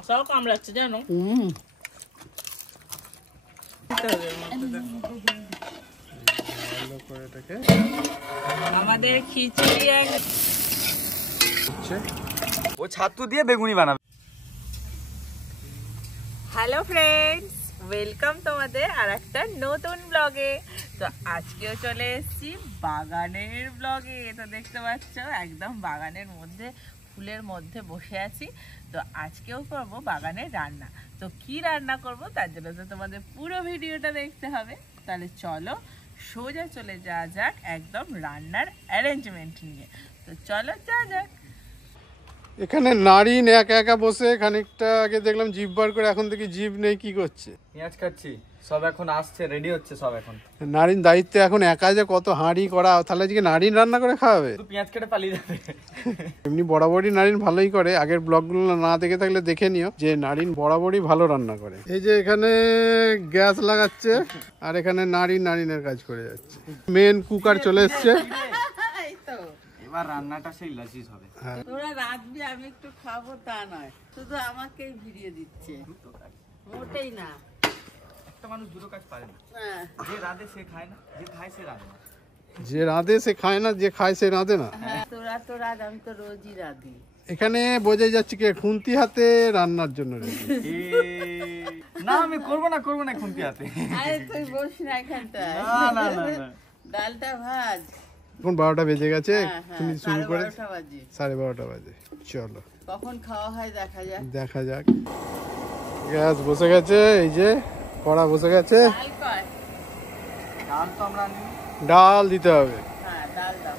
কষাও কামড়াচ্ছে জানো। আমাদের খিচুড়ি ও ছাতু দিয়ে বেগুনি বানাবে। হ্যালো ফ্রেন্ডস, ওয়েলকাম তোমাদের আর একটা নতুন ব্লগে। তো আজকেও চলে এসেছি বাগানের ব্লগে। তো দেখতে পাচ্ছ একদম বাগানের মধ্যে, ফুলের মধ্যে বসে আছি। তো আজকেও করব বাগানের রান্না। তো কি রান্না করব তার জন্য তো তোমাদের পুরো ভিডিওটা দেখতে হবে। তাহলে চলো সোজা চলে যাওয়া যাক একদম রান্নার অ্যারেঞ্জমেন্ট নিয়ে। তো চলো যাওয়া যাক। এখানে নারিন একা একা বসে খানিকটা আগে দেখলাম জিভ বার করে, এখন দেখি জিভ নেই, কি করছে? পেঁয়াজ কাটছি, সব এখন আসছে, রেডি হচ্ছে সব। এখন নারিন দায়িত্বে এখন একা যে কত হাঁড়ি করা, তাহলে আজকে নারিন রান্না করে খাওয়াবে। পেঁয়াজ কেটে পালিয়ে যাবে। এমনি বরাবরই নারিন ভালোই করে, আগের ব্লগগুলো না দেখে থাকলে দেখে নিও যে নারিন বরাবরই ভালো রান্না করে। এই যে এখানে গ্যাস লাগাচ্ছে আর এখানে নারিনের কাজ করে যাচ্ছে। মেন কুকার চলে এসছে। এবার রান্নাটা সেই লাজিজ হবে। তোরা রাঁধবি, আমি একটু খাবো তা নয়, শুধু আমাকেই ভিড়িয়ে দিচ্ছে। মোটেই না, একটা মানুষ দুটো কাজ পারে না। যে রাঁধে সে খায় না, যে খায় সে রাঁধে না। যে রাঁধে সে খায় না, যে খায় সে রাঁধে না। তোরা তো রাঁধ, আমি তো রোজই রাঁধি। এখানে বোঝাই যাচ্ছে কি খুন্তি হাতে রান্নার জন্য রেডি। না আমি করবো না খুন্তি হাতে। আরে তুই বস না এখানটায়। না ডালটা ভাজ। এখন 12টা বেজে গেছে, তুমি শুরু করে 12:30 বাজে। চলো কখন খাওয়া হয় দেখা যাক। গ্যাস বসে গেছে, এই যে কড়া বসে গেছে। ডাল তো আমরা আনি, ডাল দিতে হবে। হ্যাঁ ডাল দাও।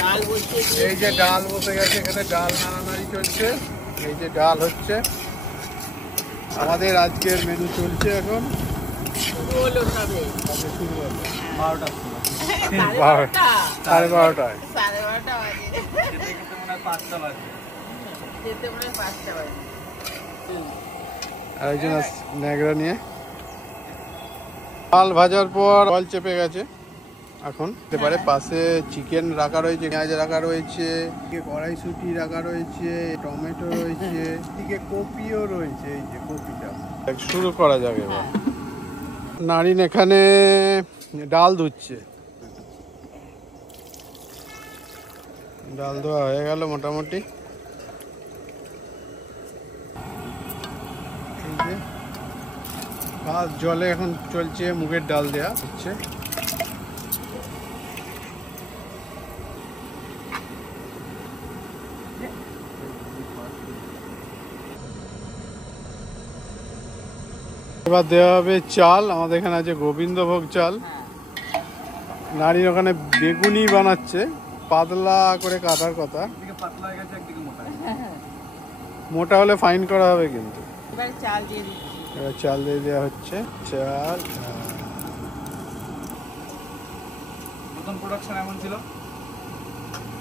ডাল বসিয়ে দিয়ে, এই যে ডাল বসে গেছে, এখানে ডাল নাড়ানাড়ি চলছে। এই যে ডাল হচ্ছে, আমাদের আজকের মেনু চলছে এখন। শুরু হলো সবে, শুরু হলো 12টায়। 12:30 12:30 বাজে। যেতে মনে হয় 5টা বাজে। যেতে মনে হয় 5টা বাজে। আর একজন ন্যাগরা নিয়ে ডাল ভাজার পর জল চেপে গেছে। এখন হতে পারে পাশে চিকেন রাখা রয়েছে, পেঁয়াজ রাখা রয়েছে, কড়াইশুঁটি রাখা রয়েছে, টমেটো রয়েছে, এদিকে কপিও রয়েছে। এই যে কপিটা শুরু করা যাবে এবার। নারিন এখানে ডাল ধুচ্ছে। ডাল ধোয়া হয়ে গেল মোটামুটি। এই যে ভাত জলে এখন চলছে, মুগের ডাল দেয়া হচ্ছে। এবার দেওয়া হবে চাল। আমাদের এখানে আছে গোবিন্দভোগ চাল। নারীর ওখানে বেগুনি বানাচ্ছে, পাতলা করে কাটার কথা। পাতলা হয়ে গেছে, একদিকে মোটা। মোটা হলে ফাইন করা হবে কিন্তু। এবার চাল দিয়ে দিচ্ছি। এবার চাল দিয়ে দেওয়া হচ্ছে। চাল প্রথম প্রোডাকশন এমন ছিল,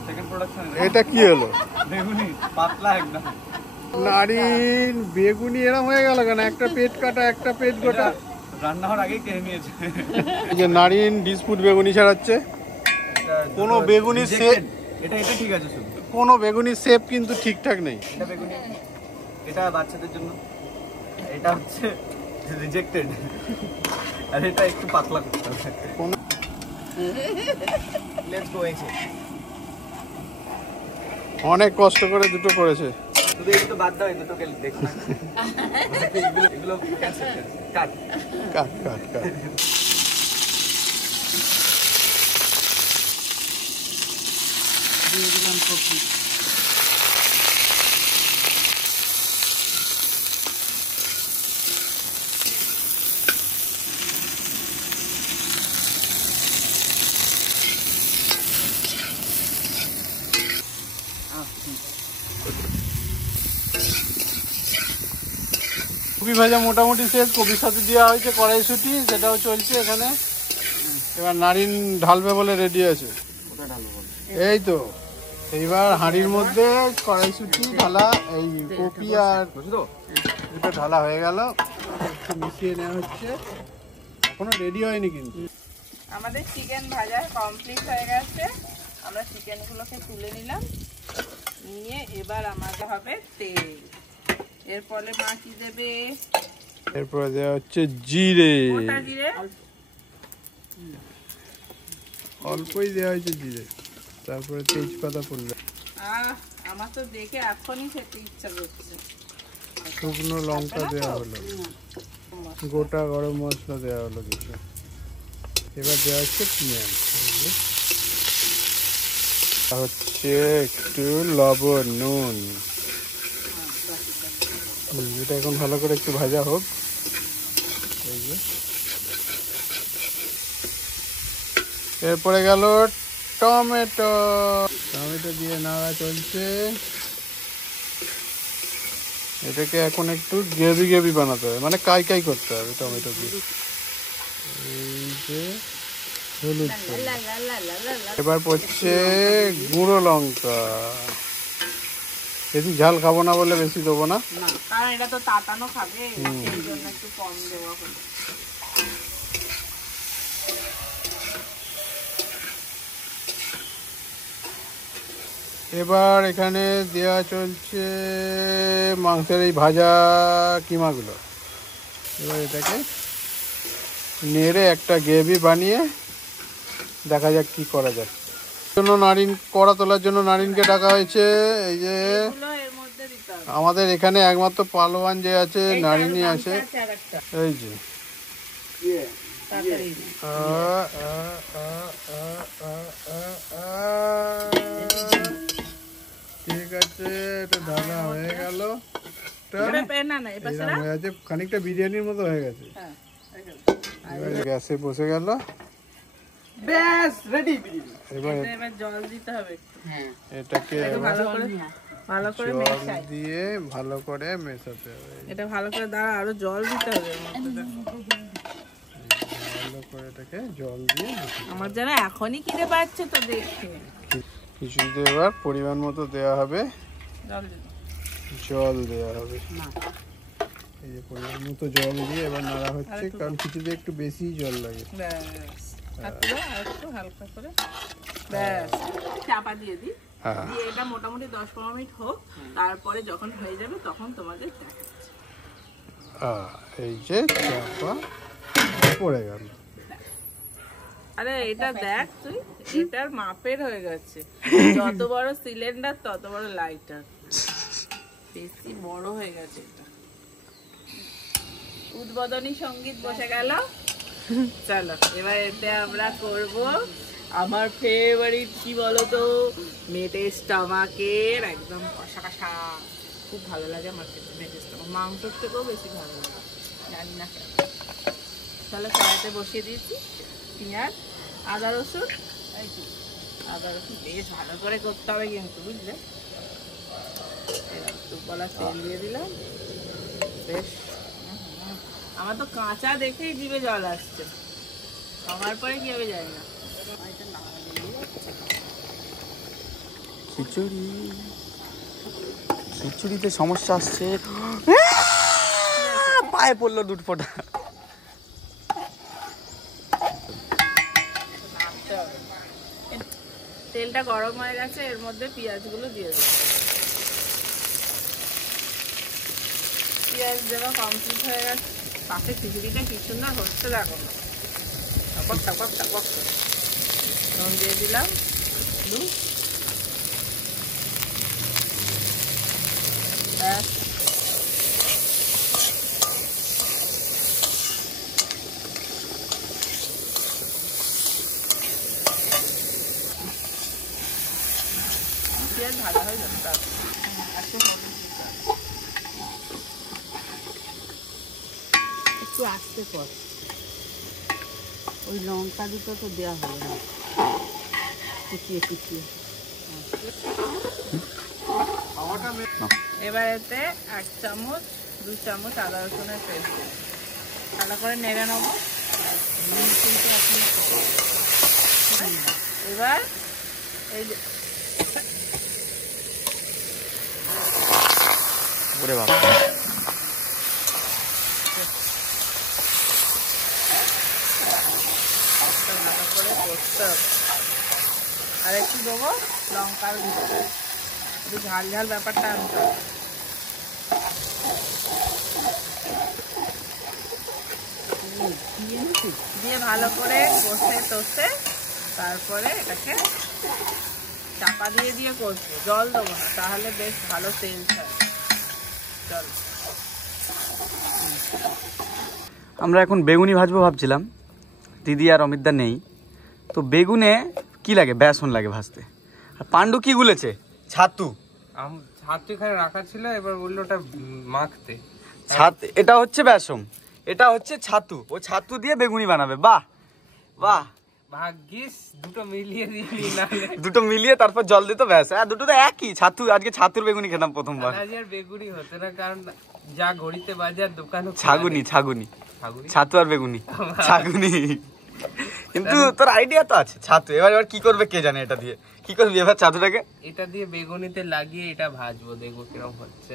সেকেন্ড প্রোডাকশন এটা কি হলো? বেগুনি পাতলা একদম। নারিন বেগুনি এরম হয়ে গেল কেন? একটা পেট কাটা, একটা পেট গোটা। রান্না হওয়ার আগেই কিনে নিয়েছে। এই যে নারিন ডিসপুট বেগুনি ছাড়াচ্ছে। কোনো বেগুনি শেপ, এটা ঠিক আছে, শুধু কোনো বেগুনি শেপ কিন্তু ঠিকঠাক নেই। এটা বেগুনি, এটা বাচ্চাদের জন্য, এটা হচ্ছে রিজেক্টেড, আর এটা একটু পাতলা করতে হবে। Let's go. অনেক কষ্ট করে দুটো করেছে। শুধু এগুলো বাদ দাও, দুটোকে দেখ না। এগুলো ক্যান্সেল, কাট কাট কাট কাট। দিয়ে দিলাম কপি। কপি ভাজা মোটামুটি শেষ। কপির সাথে দেওয়া হয়েছে কড়াইশুঁটি, সেটাও চলছে এখানে। এবার নারিন ঢালবে বলে রেডি আছে। এই তো এইবার হাঁড়ির মধ্যে কড়াইশুঁটি ঢালা, এই কপি আর দুটো ঢালা হয়ে গেল, একটু মিশিয়ে নেওয়া হচ্ছে। এখনো রেডি হয়নি কিন্তু। আমাদের চিকেন ভাজা কমপ্লিট হয়ে গেছে। আমরা চিকেনগুলোকে তুলে নিলাম, নিয়ে এবার আমাদের হবে তেল। এরপরে মা কি দেবে? এরপরে দেওয়া হচ্ছে জিরে, গোটা জিরে অল্পই দেওয়া হয়েছে জিরে, তারপরে তেজপাতা পড়লো, আমার তো দেখে এখনই খেতে ইচ্ছা করছে। শুকনো লঙ্কা দেওয়া হলো, গোটা গরম মশলা দেওয়া হলো কিছু। এবার দেওয়া হচ্ছে পেঁয়াজ, হচ্ছে একটু লবণ, নুন। এটা এখন ভালো করে একটু ভাজা হোক। এই যে এরপরে গেল টমেটো, টমেটো দিয়ে নাড়া চলছে। এটাকে এখন একটু গ্রেভি গ্রেভি বানাতে হবে, মানে কাই কাই করতে হবে টমেটো দিয়ে। এই যে হলুদ, এবার পড়ছে গুঁড়ো লঙ্কা। বেশি ঝাল খাবো না বলে বেশি দেবো না, কারণ এটা তো তাতানো খাবে, সেই জন্য একটু কম দেওয়া হলো। এবার এখানে দেওয়া চলছে মাংসের এই ভাজা কিমাগুলো। এবার এটাকে নেড়ে একটা গ্রেভি বানিয়ে দেখা যাক কি করা যায়। জন্য নারিন, কড়া তোলার জন্য নারিনকে ডাকা হয়েছে। এই যে এর মধ্যে দিতে হবে। আমাদের এখানে একমাত্র পালোয়ান যে আছে, নারিনই আছে। এই যে ঠিক আছে, এটা ঢালা হয়ে গেল। খানিকটা বিরিয়ানির মতো হয়ে গেছে। গ্যাসে বসে গেল, ব্যাস রেডি। এবার জল দিতে হবে, এটাকে ভালো করে জল দিয়ে ভালো করে মেশাতে হবে। এটা ভালো করে দাঁড়া, আরো জল দিতে হবে। ভালো করে এটাকে জল দিয়ে আমার যেন এখনই খিদে পাচ্ছে তো দেখে। কিছুতে এবার পরিমাণ মতো দেওয়া হবে, জল দেওয়া হবে। এই যে পরিমাণ মতো জল দিয়ে এবার নাড়া হচ্ছে, কারণ কিছুতে একটু বেশি জল লাগে। একটু হালকা করে ব্যাস চাপা দিয়ে দিই। দিয়ে এটা মোটামুটি 10-15 মিনিট হোক, তারপরে যখন হয়ে যাবে তখন তোমাদের দেখাচ্ছি। এই যে চাপা পড়ে গেল। আরে এটা দেখ তুই, এটার মাপের হয়ে গেছে। যত বড় সিলিন্ডার তত বড় লাইটার, বেশি বড় হয়ে গেছে এটা। উদ্বোধনী সঙ্গীত বসে গেল। চলো এবার এতে আমরা করব আমার ফেভারিট, কি বলতো, মেটে স্টমাকের একদম কষা কষা। খুব ভালো লাগে আমার খেতে মেটে স্টমাক, মাংসের থেকেও বেশি ভালো লাগে, জানি না কেন। তাহলে কড়াইতে বসিয়ে দিয়েছি পেঁয়াজ, আদা রসুন। আদা রসুন বেশ ভালো করে করতে হবে কিন্তু, বুঝলে। দুপলা তেল দিয়ে দিলাম। বেশ, আমার তো কাঁচা দেখেই জিভে জল আসছে, আমার পরে কি হবে জানি না। খিচুড়ি, খিচুড়িতে সমস্যা আসছে, পায়ে পড়লো দুধ ফোঁটা। তেলটা গরম হয়ে গেছে, এর মধ্যে পেঁয়াজগুলো দিয়ে দেবো। পেঁয়াজ দেওয়া কমপ্লিট হয়ে গেছে। পাশে খিচুড়িটা কি সুন্দর হচ্ছে দেখো না, টপক টপক টপক করে। নুন দিয়ে দিলাম, ব্যাস। পেঁয়াজ ভাজা হয়ে যাবে, তারপর একটু হলুদ দিতে হবে। একটু আস্তে কর, ওই লঙ্কা দুটো তো দেওয়া হবে না, কুচিয়ে কুচিয়ে। এবার এতে 1 চামচ 2 চামচ আদা রসুনের পেস্ট ভালো করে নেড়ে নেবো। এবার এই যে ওরে বাবা, ভালো করে করতে হবে। আর একটু দেবো লঙ্কার গুঁড়ো, একটু ঝাল ঝাল ব্যাপারটা আনতে হবে। দিয়ে ভালো করে কষে টষে তারপরে এটাকে চাপা দিয়ে দিয়ে কষবো, জল দেবো না, তাহলে বেশ ভালো তেল ছাড়ে। চল আমরা এখন বেগুনি ভাজবো ভাবছিলাম, দিদি আর অমিতদা নেই, তো বেগুনে কি লাগে? বেসন লাগে ভাজতে। আর পাণ্ডু কি গুলেছে? ছাতু। ছাতু এখানে রাখা ছিল, এবার বললো ওটা মাখতে। এটা হচ্ছে বেসন, এটা হচ্ছে ছাতু। ও ছাতু দিয়ে বেগুনি বানাবে। বাহ বাহ, ভাগ্যিস দুটো মিলিয়ে দিলি, নাহলে দুটো মিলিয়ে তারপর জল দিত, ব্যাস। দুটো তো একই ছাতু। আজকে ছাতুর বেগুনি খেতাম প্রথমবার। আজ আর বেগুনি হতো না, কারণ যা ঘড়িতে বাজার দোকান ছাগুনি ছাগুনি, ছাতু আর বেগুনি ছাগুনি। কিন্তু তোর আইডিয়া তো আছে ছাতু। এবার কি করবে কে জানে, এটা দিয়ে কি করবি এবার ছাতুটাকে? এটা দিয়ে বেগুনিতে লাগিয়ে এটা ভাজবো, দেখবো কিরকম হচ্ছে।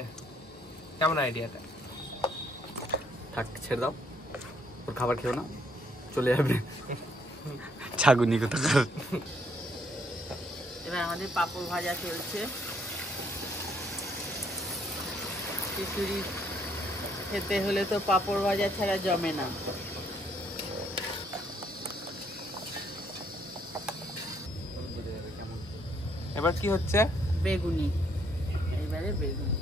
কেমন আইডিয়াটা? থাক, ছেড়ে দাও, ওর খাবার খেও না, চলে যাবে ছাগুনি কোথাকার। এবার আমাদের পাঁপড় ভাজা চলছে। খিচুড়ি খেতে হলে তো পাঁপড় ভাজা ছাড়া জমে না। এবার কি হচ্ছে? বেগুনি, এবারে বেগুনি।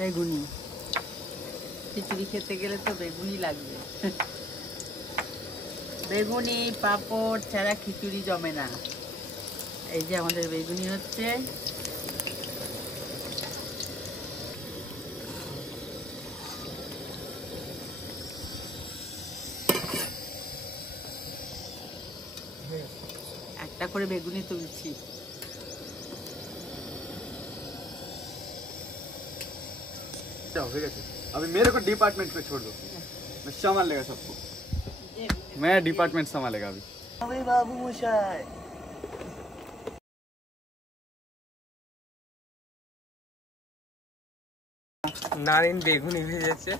বেগুনি খিচুড়ি খেতে গেলে তো বেগুনি লাগবে। বেগুনি পাঁপড় ছাড়া খিচুড়ি জমে না। এই যে আমাদের বেগুনি হচ্ছে। একটা করে বেগুনি তুলছি। अभी मेरे को डिपार्टमेंट पे छोड़ दो, मैं संभाल लेगा सबको, मैं डिपार्टमेंट संभालेगा अभी। अरे बाबू मशाई নারিন বেগুনি ভেজেছে,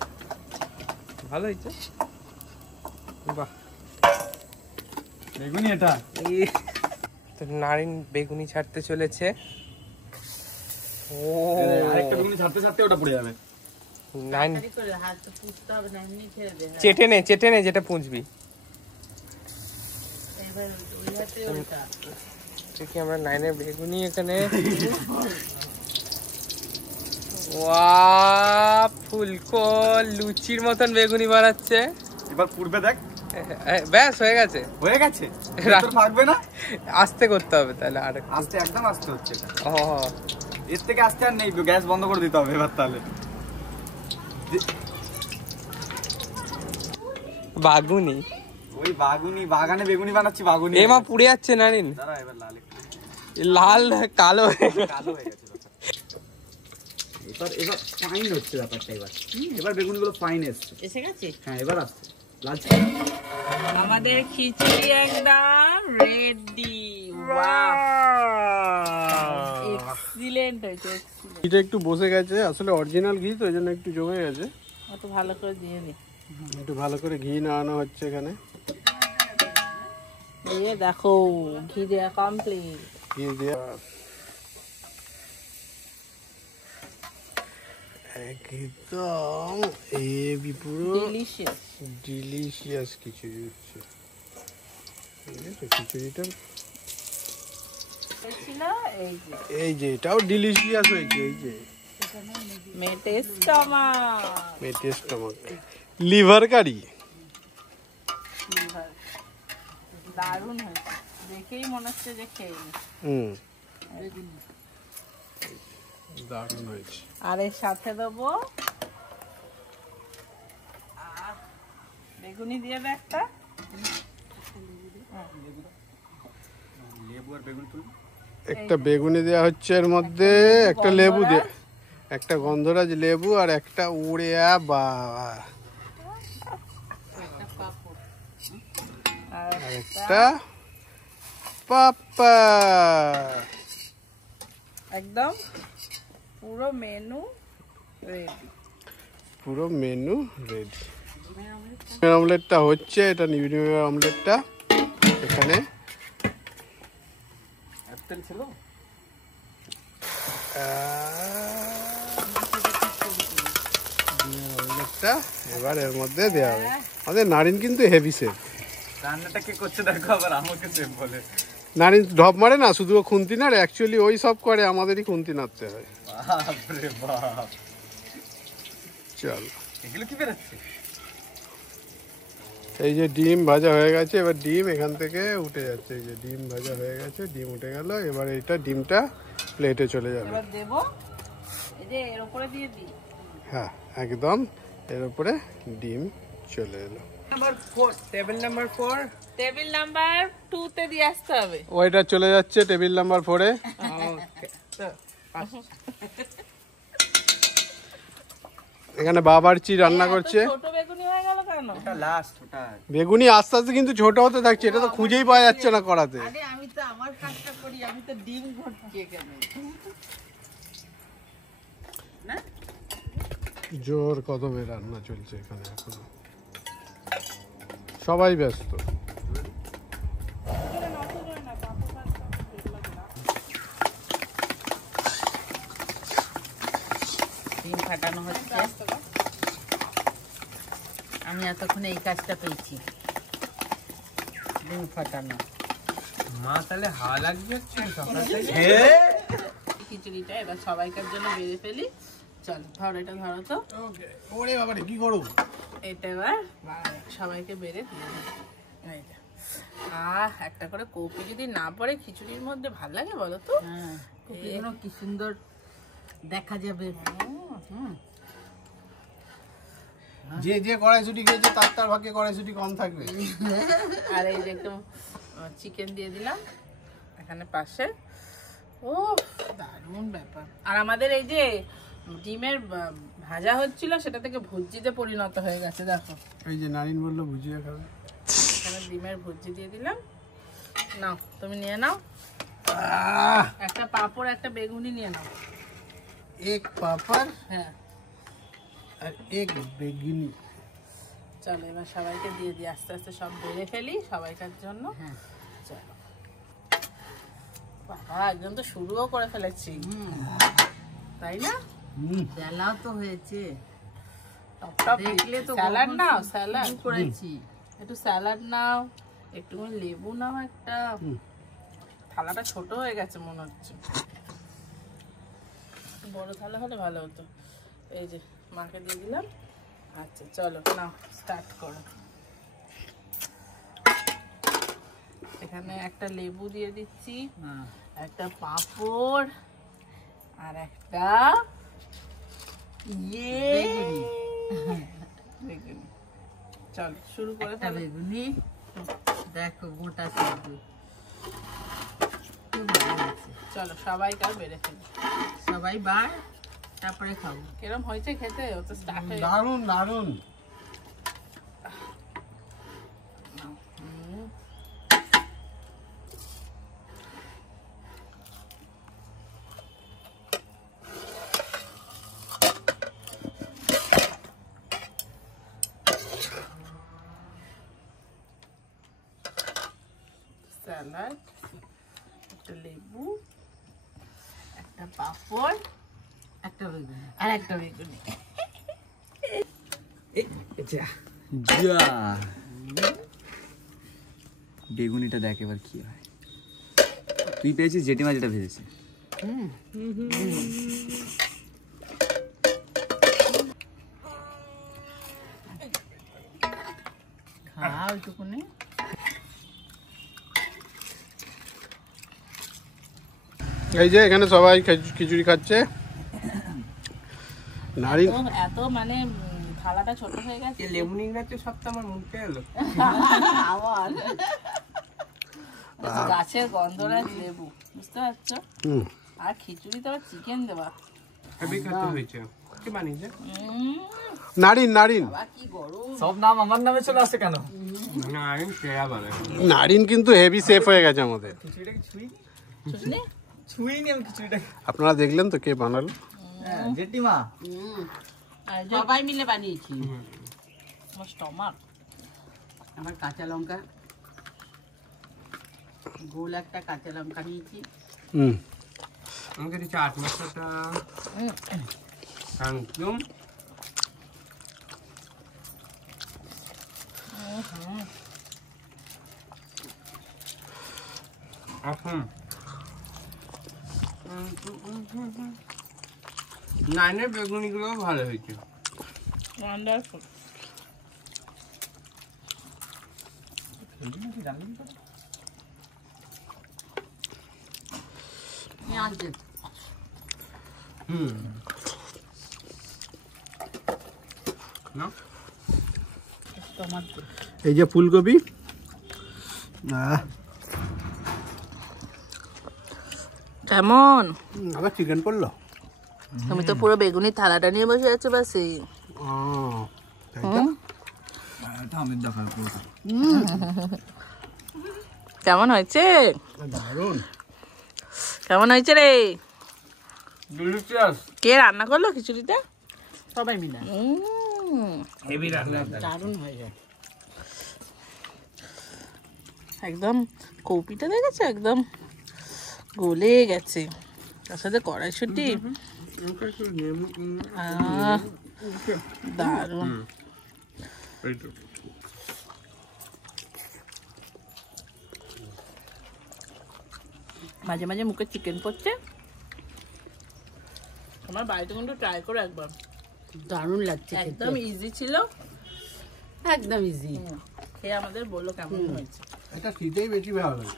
ভালো হয়েছে। বাহ, বেগুনি এটা তো নারিন বেগুনি ছাড়তে চলেছে। ও আরেকটা বেগুনি ছাড়তে ছাড়তে ওটা পড়ে যাবে। নাইন হাত তো পুষতে হবে না, এমনি ছেড়ে দে। চেটে নে যেটা পুঁজবি। এবার ওই হাতে ওইটা। ঠিক আমরা নাইনের বেগুনি এখানে। ওয়া, ফুলকো লুচির মতন বেগুনি বানাচ্ছে। এবার পূর্বে দেখ, ব্যাস হয়ে গেছে, হয়ে গেছে। তোর থাকবে না, আস্তে করতে হবে তাহলে। আর আস্তে, একদম আস্তে হচ্ছে। ও এর থেকে আস্তে আর নেই, গ্যাস বন্ধ করে দিতে হবে এবার। তাহলে বাগুনি, ওই বাগুনি, বাগানে বেগুনি বানাচ্ছি বাগুনি। এমা পুড়ে যাচ্ছে নারিন, দাঁড়া এবার লাল লাল কালো কালো হয়ে গেছে এবার। এবার ফাইন হচ্ছে ব্যাপারটা। এবার বেগুনগুলো ফাইন এসছে। এসে গেছে। হ্যাঁ এবার আসছে লাল। আমাদের খিচুড়ি একদম রেডি। ওয়াও, এক্সিলেন্ট হয়েছে। ঘিটা একটু বসে গেছে, আসলে অরিজিনাল ঘি তো, এই জন্য একটু জমে গেছে। অত ভালো করে দিয়ে দে। একটু ভালো করে ঘি নাড়ানো হচ্ছে এখানে। এই দেখো ঘি দেওয়া কমপ্লিট। ঘি দিয়ে একদম হেভি, পুরো ডিলিশিয়াস ডিলিশিয়াস খিচুড়ি হচ্ছে। খিচুড়িটা এই যে এটাও ডিলিশিয়াস হয়েছে। এই যে মেটের স্টমাক, মেটের স্টমাক লিভার কারি, দারুণ হয়েছে। দেখেই মনে হচ্ছে যে খেয়ে নি। দারুণ হয়েছে। আর এর সাথে দেবো বেগুনি দিয়ে দে একটা। একটা বেগুনি দেওয়া হচ্ছে, এর মধ্যে একটা লেবু দেয়া, একটা গন্ধরাজ লেবু, আর একটা উড়িয়া বাবা, আর একটা পাপা। একদম পুরো মেনু পুরো মেনু রেডি। অমলেটটা হচ্ছে, এটা ডিমের অমলেটটা। এখানে অমলেটটা এবার এর মধ্যে দেওয়া হবে। আমাদের নারিন কিন্তু হেভি সেফ। রান্নাটা কে করছে দেখো, আবার আমাকে সেম বলে। নারিন ঢপ মারে না, শুধু ও খুন্তি নাড়ে, অ্যাকচুয়ালি ওই সব করে, আমাদেরই খুন্তি নাড়তে হয়। বাপরে বাপ, চল এগুলো কি বেরোচ্ছে? এই যে ডিম ভাজা হয়ে গেছে, এবার ডিম এখান থেকে উঠে যাচ্ছে। এই যে ডিম ভাজা হয়ে গেছে, ডিম উঠে গেল। এবার এইটা ডিমটা প্লেটে চলে যাবে। এবার দেবো, এই যে এর উপরে দিয়ে দিই। হ্যাঁ, একদম এর উপরে ডিম চলে এলো। Number 4, table number 4। Table number 2 তে দিয়ে আসতে হবে। ওইটা চলে যাচ্ছে টেবিল নাম্বার 4-এ। ওকে, তো এখানে বাবারচি রান্না করছে। ছোট বেগুনি হয়ে গেল কেন? ওটা লাস্ট, ওটা বেগুনি আস্তে আস্তে কিন্তু ছোট হতে থাকছে, এটা তো খুঁজেই পাওয়া যাচ্ছে না কড়াতে। আরে আমি তো আমার কাজটা করি, আমি তো ডিম ঘটছি এখানে। না জোর কদমে রান্না চলছে এখানে এখনো, সবাই ব্যস্ত। ডিম ফাটানো হচ্ছে। আমি এতক্ষণ এই কাজটা পেয়েছি, ডিম ফাটানো। মা তাহলে হাওয়া লাগবে সকাল থেকে। খিচুড়িটা এবার সবাইকার জন্য বেড়ে ফেলি। চল ধর, এটা ধরো তো। ওরে বাবারে কি করব, এটা এবার সবাইকে বেড়ে দিয়ে দিই। এই যে। একটা করে কপি যদি না পড়ে খিচুড়ির মধ্যে ভাল লাগে বলো তো? হ্যাঁ, কপিগুলো কি সুন্দর দেখা যাবে। যে যে কড়াইশুটি খেয়েছে তার তার ভাগে কড়াইশুটি কম থাকবে। আর এই যে একটু চিকেন দিয়ে দিলাম এখানে পাশে। ও দারুণ ব্যাপার। আর আমাদের এই যে ডিমের ভাজা হচ্ছিল, সেটা থেকে ভুজিতে পরিণত হয়ে গেছে দেখো। এই যে নারিন বললো ভুজিয়া খাবে। এখানে ডিমের ভুজি দিয়ে দিলাম। নাও তুমি নিয়ে নাও, একটা পাঁপড় একটা বেগুনি নিয়ে নাও। এক পাপড় হ্যাঁ, আর এক বেগুনি। চলো এবার সবাইকে দিয়ে দিই, আস্তে আস্তে সব বেড়ে ফেলি সবাইকার জন্য। হ্যাঁ, চলো বাবা, একদম তো শুরুও করে ফেলেছি, তাই না? বেলাও তো হয়েছে, টপ টপ দেখলে তো স্যালাড কখন নাও, শুরু স্যালাড করেছি। একটু স্যালাড নাও, একটু লেবু নাও একটা। থালাটা ছোট হয়ে গেছে মনে হচ্ছে, বড় থালা হলে ভালো হতো। এই যে মাকে দিয়ে দিলাম। আচ্ছা চলো নাও স্টার্ট করো। এখানে একটা লেবু দিয়ে দিচ্ছি, একটা পাঁপড়, আর একটা বেগুনি। চল শুরু করে একটা ফেলো। বেগুনি দেখো, গোটা সবজি খুব ভালো লাগছে। চলো সবাইকার বেড়ে ফেলি। সবাই বার, তারপরে খাবো। কিরম হয়েছে খেতে? ও তো স্টার্ট হয়ে দারুন দারুন। স্যালাড, একটা লেবু, একটা পাঁপড়, একটা বেগুনি। আর একটা বেগুনি। যা বেগুনিটা দেখ এবার কি হয়। তুই পেয়েছিস জেঠিমা যেটা ভেজেছে। খাও ওইটুকুনি। এই যে এখানে সবাই খিচুড়ি খাচ্ছে। নারিন এত মানে থালাটা ছোট হয়ে গেছে। লেবু নিংড়াচ্ছে সব তো আমার মুখে এলো। আবার গাছের গন্ধরাজ লেবু, বুঝতে পারছো? আর খিচুড়ি তো আবার চিকেন দেওয়া। হেভি খেতে হয়েছে। কি বানিয়েছে? নারিন নারিন বাবা কি গরম। সব নাম আমার নামে চলে আসছে কেন? না, আমি পেয়া বানাই। নারিন কিন্তু হেভি সেফ হয়ে গেছে আমাদের। খিচুড়িটাকে ছুঁই শুনলি? ছুঁইনি আমি খিচুড়িটাকে। আপনারা দেখলেন তো কে বানালো। জেঠিমা সবাই মিলে বানিয়েছি। আমার স্টমাক। আমার কাঁচা লঙ্কা, গোল একটা কাঁচা লঙ্কা নিয়েছি। আমাকে একটু চাট মশলাটা একদম নাইনের বেগুনিগুলো ভালো হয়েছে। ওয়ান্ডারফুল। পেঁয়াজ দে। না টমেটো। এই যে ফুলকপি, কেমন? আবার চিকেন করলো। তুমি তো পুরো বেগুনি থালাটা নিয়ে বসে আছো বাসে। আমি দেখার কেমন হয়েছে? দারুণ। কেমন হয়েছে রে? ডিলিশিয়াস। কে রান্না করলো খিচুড়িটা? সবাই মিলে হেভি রান্না। দারুণ হয়ে যায়। একদম কপিটা দেখেছো, একদম গলে গেছে। তার সাথে কড়াইশুঁটি, দারুণ। মাঝে মাঝে মুখে চিকেন পড়ছে। তোমার বাড়িতে কিন্তু ট্রাই করো একবার, দারুণ লাগছে, একদম ইজি ছিল, একদম ইজি। খেয়ে আমাদের বললো কেমন হয়েছে। এটা শীতেই বেশি ভালো লাগে।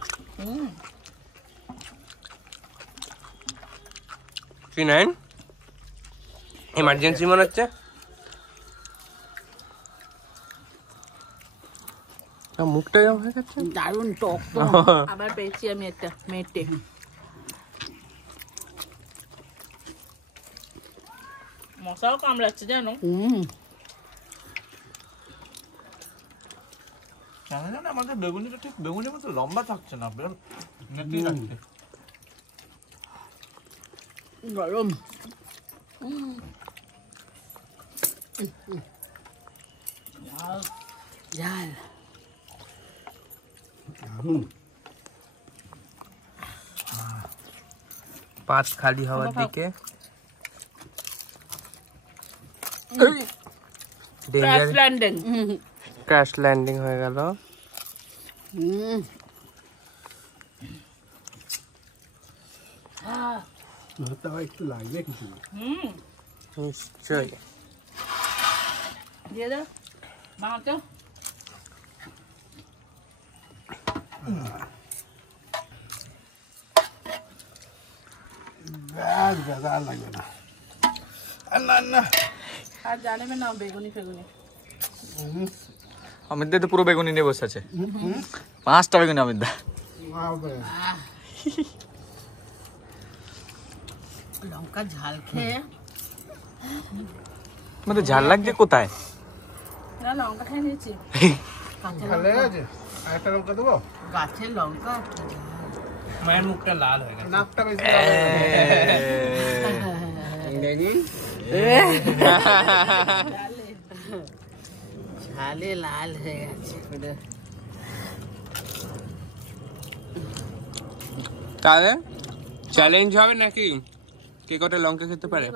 কি নাইন এমার্জেন্সি মনে হচ্ছে। মুখটা কেমন হয়ে গেছে। দারুণ টক তো। আবার পেয়েছি আমি একটা মেটে। মশাও কামড়াচ্ছে জানো। আমাদের বেগুনিটা ঠিক বেগুনির মতো লম্বা থাকছে না, নেটি লাগছে। গরম। ঝাল। পাঁচ খালি হওয়ার দিকে ক্র্যাশ ল্যান্ডিং হয়ে গেল। একটু লাগবে কিছু। নিশ্চয়ই দিয়ে দাও মাকে। আর লাগবে না। আর জানেবে না বেগুনি ফেগুনি। অমিতদা তো পুরো বেগুনি নিয়ে বসে আছে, 5টা বেগুনি অমিতদা। লঙ্কা ঝাল খেয়ে আমাদের ঝাল লাগছে কোথায়? না লঙ্কা খেয়ে নিয়েছি। একটা লঙ্কা দেবো। গাছের লঙ্কা। মায়ের মুখটা লাল হয়ে গেছে। নাকটা বেশি ঝালে লাল হয়ে গেছে। তাহলে চ্যালেঞ্জ হবে নাকি কে কটা লঙ্কা খেতে পারে?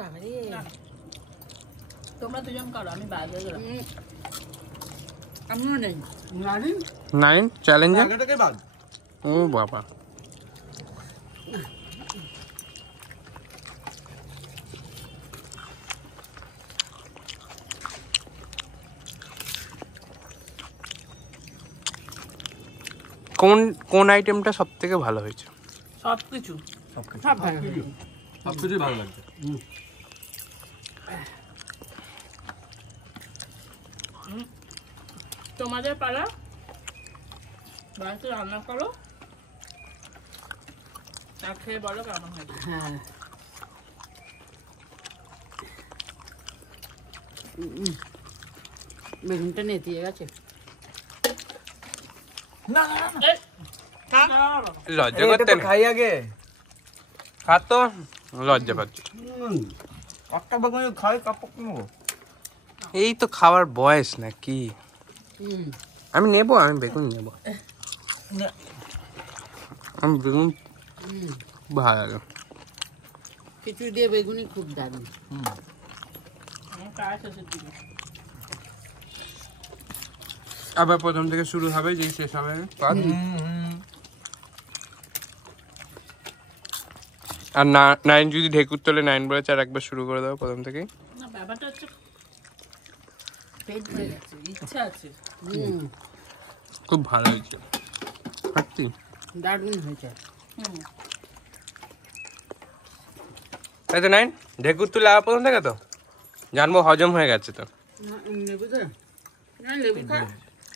তোমরা দুজন করো, আমি বাজে গেলাম। আমিও নেই। Nine challenge. বাদ। ও বাবা, কোন কোন আইটেমটা সব থেকে ভালো হয়েছে? সবকিছু সবকিছুই ভালো লাগছে। তোমাদের পালা, বাড়িতে রান্না করো, তা খেয়ে বলো কেমন হয়েছে। হ্যাঁ। বেগুনটা নেতিয়ে গেছে। লজ্জা করতে খাই আগে। খা তো, লজ্জা পাচ্ছি। একটা বেগুনি খাই কাপড় নেবো। এই তো খাওয়ার বয়স নাকি? আমি নেবো, আমি বেগুন নেবো। আমি বেগুন ভালো লাগে। খিচুড়ি দিয়ে বেগুনি খুব দারুণ। আবার প্রথম থেকে শুরু হবে, যেই শেষ হবে আর নাইন যদি ঢেকুর তোলে 9 বলেছে, আর একবার শুরু করে দাও প্রথম থেকেই। না ব্যাপারটা হচ্ছে পেট ভরে গেছে, ইচ্ছা আছে। খুব ভালো হয়েছে, সত্যি দারুণ হয়েছে। তাই তো 9 ঢেকুর তুলে আবার প্রথম থেকে তো জানবো হজম হয়ে গেছে তো। লেবু দে, না লেবু খা।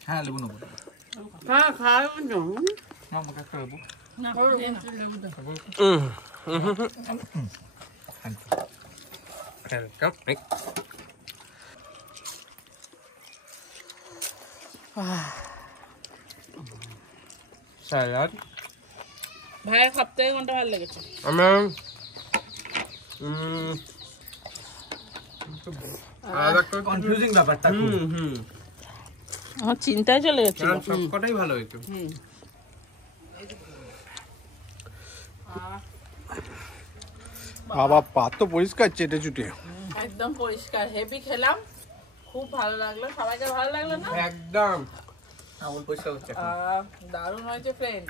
হ্যাঁ লেবু নেবো। খাওয়া না আমাকে একটা লেবু। না দে না। লেবু দে। স্যালাড ভাইয়ের সবথেকে কোনটা ভালো লেগেছে? আমার কনফিউজিং ব্যাপারটা। আমার চিন্তায় চলে গেছে। সবকটাই ভালো হয়েছে। আবার পাত তো পরিষ্কার চেটে চুটে। একদম পরিষ্কার, হেভি খেলাম, খুব ভালো লাগলো। সবাইকে ভালো লাগলো না? একদম আঙুল পরিষ্কার হচ্ছে। দারুণ হয়েছে ফ্রেন্ড।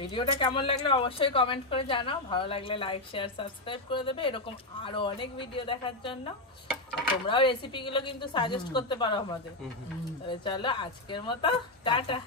ভিডিওটা কেমন লাগলো অবশ্যই কমেন্ট করে জানাও। ভালো লাগলে লাইক শেয়ার সাবস্ক্রাইব করে দেবে এরকম আরো অনেক ভিডিও দেখার জন্য। তোমরাও রেসিপিগুলো কিন্তু সাজেস্ট করতে পারো আমাদের। তাহলে চলো আজকের মতো টাটা।